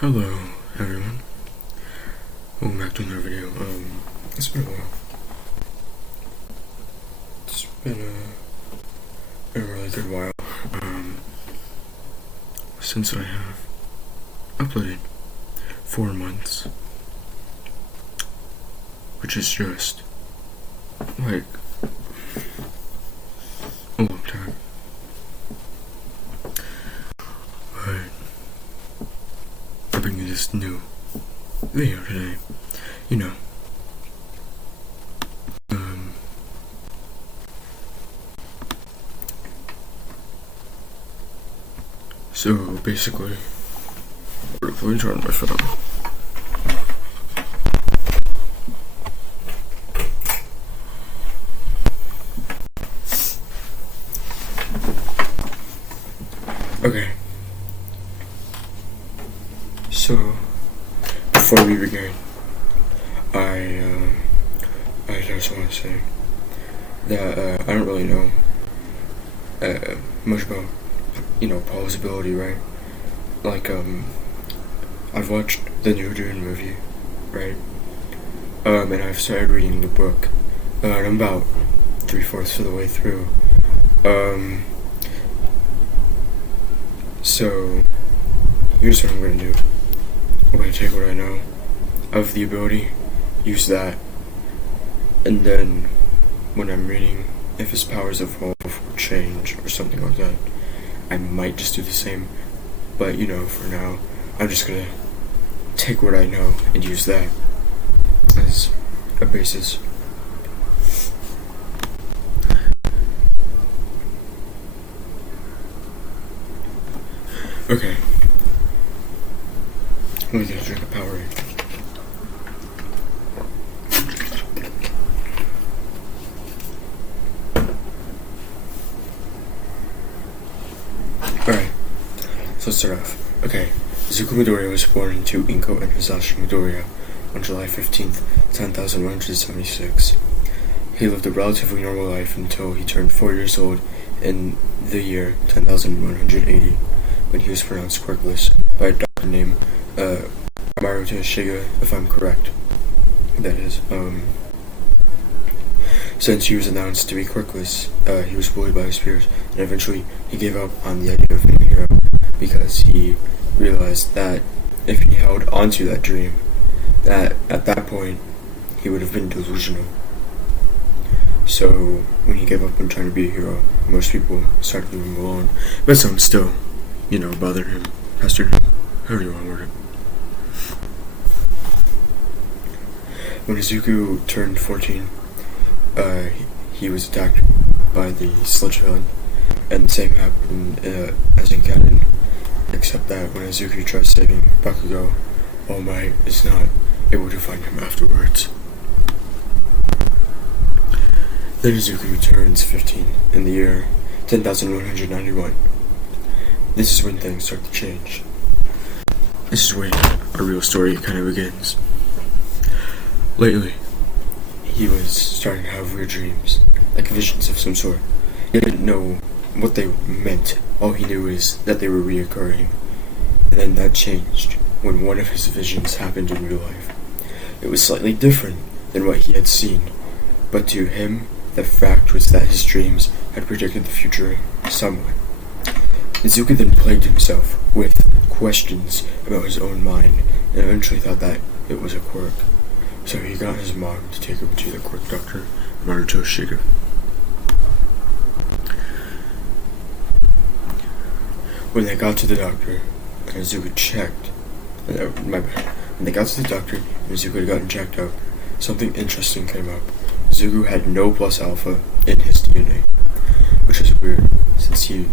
Hello, everyone. Welcome back to another video. It's been a while. It's been a really good while. Since I have uploaded 4 months, which is just like a long time. But I bring you this new video today. You know, so basically, let me turn my phone. Okay. So, before we begin, I just want to say that I don't really know much about, plausibility, right? Like, I've watched the new Dune movie, right? And I've started reading the book, and I'm about 3/4 of the way through. So, here's what I'm gonna do. I'm gonna take what I know of the ability, use that, and then when I'm reading, if his powers evolve or change or something like that, I might just do the same. But for now, I'm just gonna take what I know and use that as a basis. Okay. Let me get a drink of Powerade. Alright, so let's start off. Okay, Zuko Midoriya was born to Inko and Hisashi Midoriya on July 15th, 10,176. He lived a relatively normal life until he turned 4 years old in the year 10,180, when he was pronounced quirkless by a doctor named Maruta Shiga, if I'm correct. That is, since he was announced to be quirkless, he was bullied by his peers, and eventually he gave up on the idea of being a hero because he realized that if he held onto that dream, that at that point he would have been delusional. So when he gave up on trying to be a hero, most people started leaving him alone, but some still, bothered him, pestered him, however you want to word it. When Izuku turned 14, he was attacked by the sludge villain, and the same happened as in canon, except that when Izuku tried saving Bakugo, All Might is not able to find him afterwards. Then Izuku turns 15 in the year 10,191. This is when things start to change. This is when our real story kind of begins. Lately, he was starting to have weird dreams, like visions of some sort. He didn't know what they meant. All he knew is that they were reoccurring. And then that changed when one of his visions happened in real life. It was slightly different than what he had seen, but to him, the fact was that his dreams had predicted the future somewhat. Izuku then plagued himself with questions about his own mind, and eventually thought that it was a quirk. So he got his mom to take him to the quirk doctor, Maruto Shiga. When they got to the doctor, and Izuku checked, when they got to the doctor, and Izuku had gotten checked out, something interesting came up. Izuku had no plus alpha in his DNA, which is weird, since he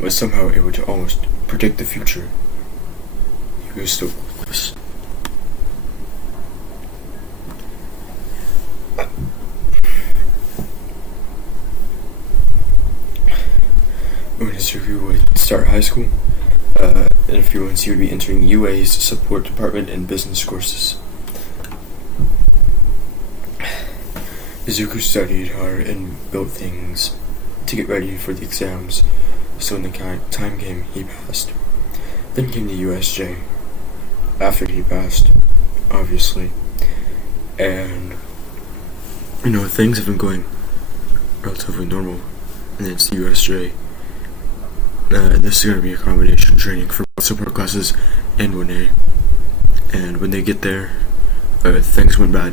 was somehow able to almost predict the future. He was still quirkless. When Izuku would start high school, in a few months he would be entering UA's support department and business courses. Izuku studied hard and built things to get ready for the exams, so when the time came, he passed. Then came the USJ, after he passed, obviously. And, things have been going relatively normal. And it's the USJ. This is going to be a combination training for both support classes and 1A. And when they get there, things went bad.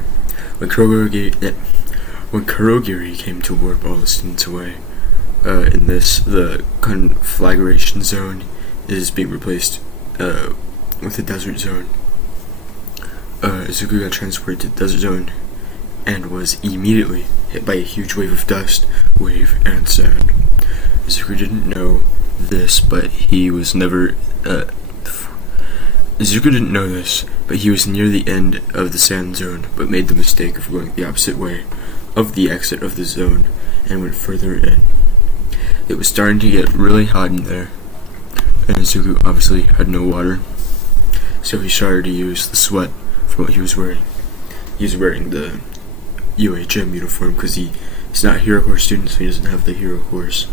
When Kurogiri came to warp all the students away, in this, the conflagration zone is being replaced with the desert zone. Izuku got transported to the desert zone and was immediately hit by a huge wave of dust, wave, and sand. Izuku didn't know this, but he was never. Izuku didn't know this, but he was near the end of the sand zone, but made the mistake of going the opposite way of the exit of the zone and went further in. It was starting to get really hot in there, and Izuku obviously had no water, so he started to use the sweat for what he was wearing. He was wearing the UHM uniform because he's not a Hero Corps student, so he doesn't have the Hero Corps,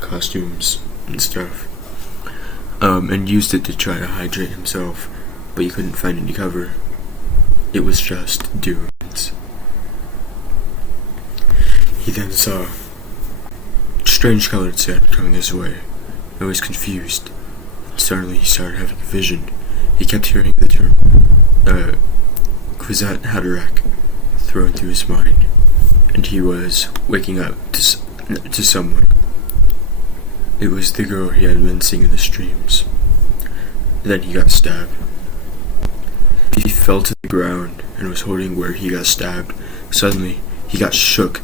costumes and stuff. And used it to try to hydrate himself, but he couldn't find any cover. It was just dunes. He then saw strange colored sand coming his way and was confused. Suddenly he started having a vision. He kept hearing the term Kwisatz Haderach thrown through his mind, and he was waking up to someone. It was the girl he had been seeing in the streams. Then he got stabbed. He fell to the ground and was holding where he got stabbed. Suddenly, he got shook,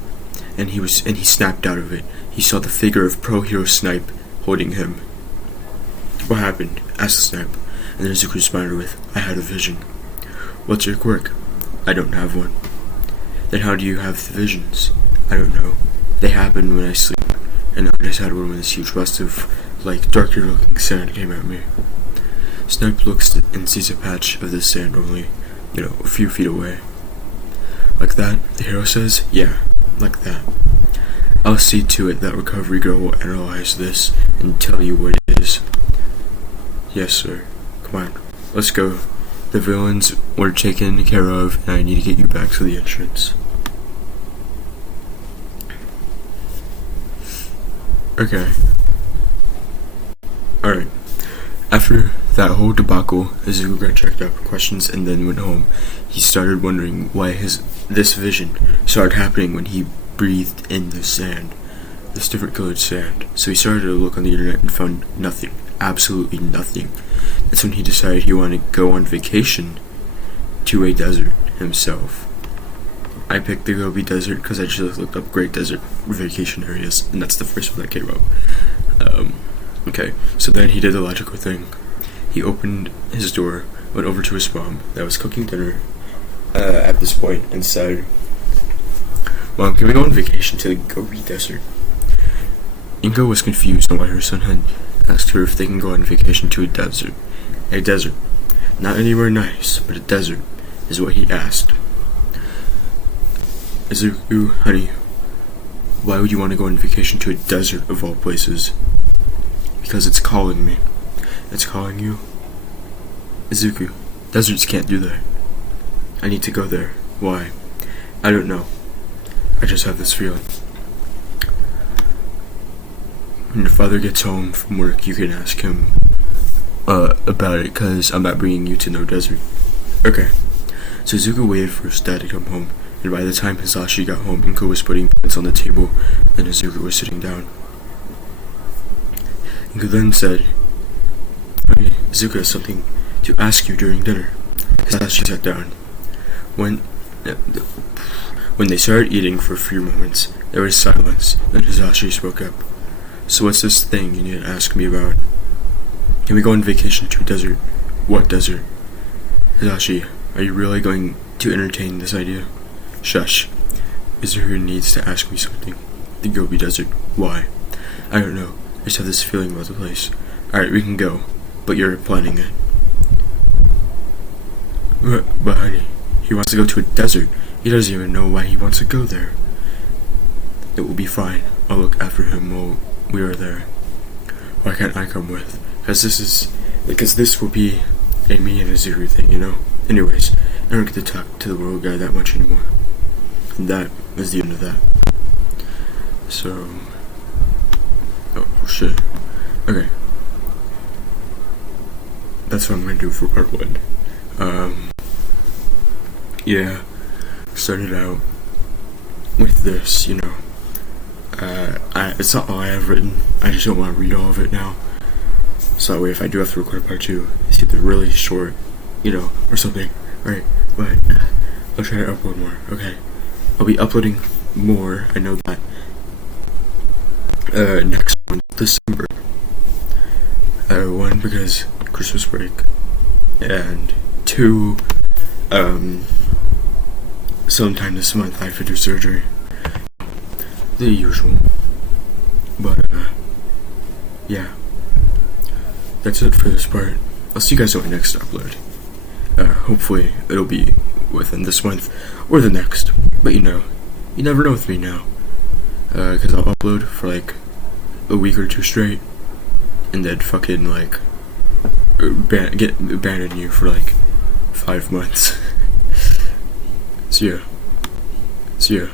and he snapped out of it. He saw the figure of Pro Hero Snipe holding him. "What happened?" asked the Snipe, and then Izuku responded with, "I had a vision." "What's your quirk?" "I don't have one." "Then how do you have the visions?" "I don't know. They happen when I sleep. And I just had one when this huge bust of, darker looking sand came at me." Snipe looks and sees a patch of this sand only, a few feet away. "Like that?" the hero says. "Yeah, like that. I'll see to it that Recovery Girl will analyze this and tell you what it is." "Yes, sir. Come on, let's go. The villains were taken care of, and I need to get you back to the entrance." Okay. Alright. After that whole debacle, Izuku got checked up for questions and then went home. He started wondering why this vision started happening when he breathed in the sand, this different colored sand. So he started to look on the internet and found nothing, absolutely nothing. That's when he decided he wanted to go on vacation to a desert himself. I picked the Gobi Desert because I just looked up great desert vacation areas, and that's the first one that came up. Okay, so then he did the logical thing. He opened his door, went over to his mom that was cooking dinner at this point, and said, "Mom, can we go on vacation to the Gobi Desert?" Inko was confused on why her son had asked her if they can go on vacation to a desert. A desert. Not anywhere nice, but a desert, is what he asked. "Izuku, honey, why would you want to go on vacation to a desert of all places?" "Because it's calling me." "It's calling you?" "Izuku, deserts can't do that." "I need to go there." "Why?" "I don't know. I just have this feeling." "When your father gets home from work, you can ask him about it, because I'm not bringing you to no desert." "Okay." So Izuku waited for his dad to come home, and by the time Hisashi got home, Inko was putting points on the table, and Izuku was sitting down. Inko then said, "Honey, Izuku has something to ask you during dinner." Hisashi sat down. When they started eating for a few moments, there was silence, then Hisashi spoke up. "So what's this thing you need to ask me about?" "Can we go on vacation to a desert?" "What desert?" "Hisashi, are you really going to entertain this idea?" "Shush. Izuku needs to ask me something." "The Gobi Desert. Why?" "I don't know. I just have this feeling about the place." "Alright, we can go, but you're planning it." But honey, he wants to go to a desert. He doesn't even know why he wants to go there." "It will be fine. I'll look after him while we are there." "Why can't I come with?" "Because this is because this will be a me and a Zuru thing, you know? Anyways, I don't get to talk to the world guy that much anymore. And that is the end of that. So... oh, shit. Okay. That's what I'm gonna do for part 1. Yeah. Started out with this, you know. It's not all I have written. I just don't want to read all of it now. So that way, if I do have to record part 2, it's either really short, you know, or something. Right? But I'll try to upload more. Okay. I'll be uploading more. I know that. Next month, December. 1, because Christmas break, and 2, sometime this month I have to do surgery. The usual. But, yeah. That's it for this part. I'll see you guys on my next upload. Hopefully it'll be within this month or the next. But you know, you never know with me now. Cause I'll upload for like a week or 2 straight, and then fucking like abandon you for like 5 months. See ya.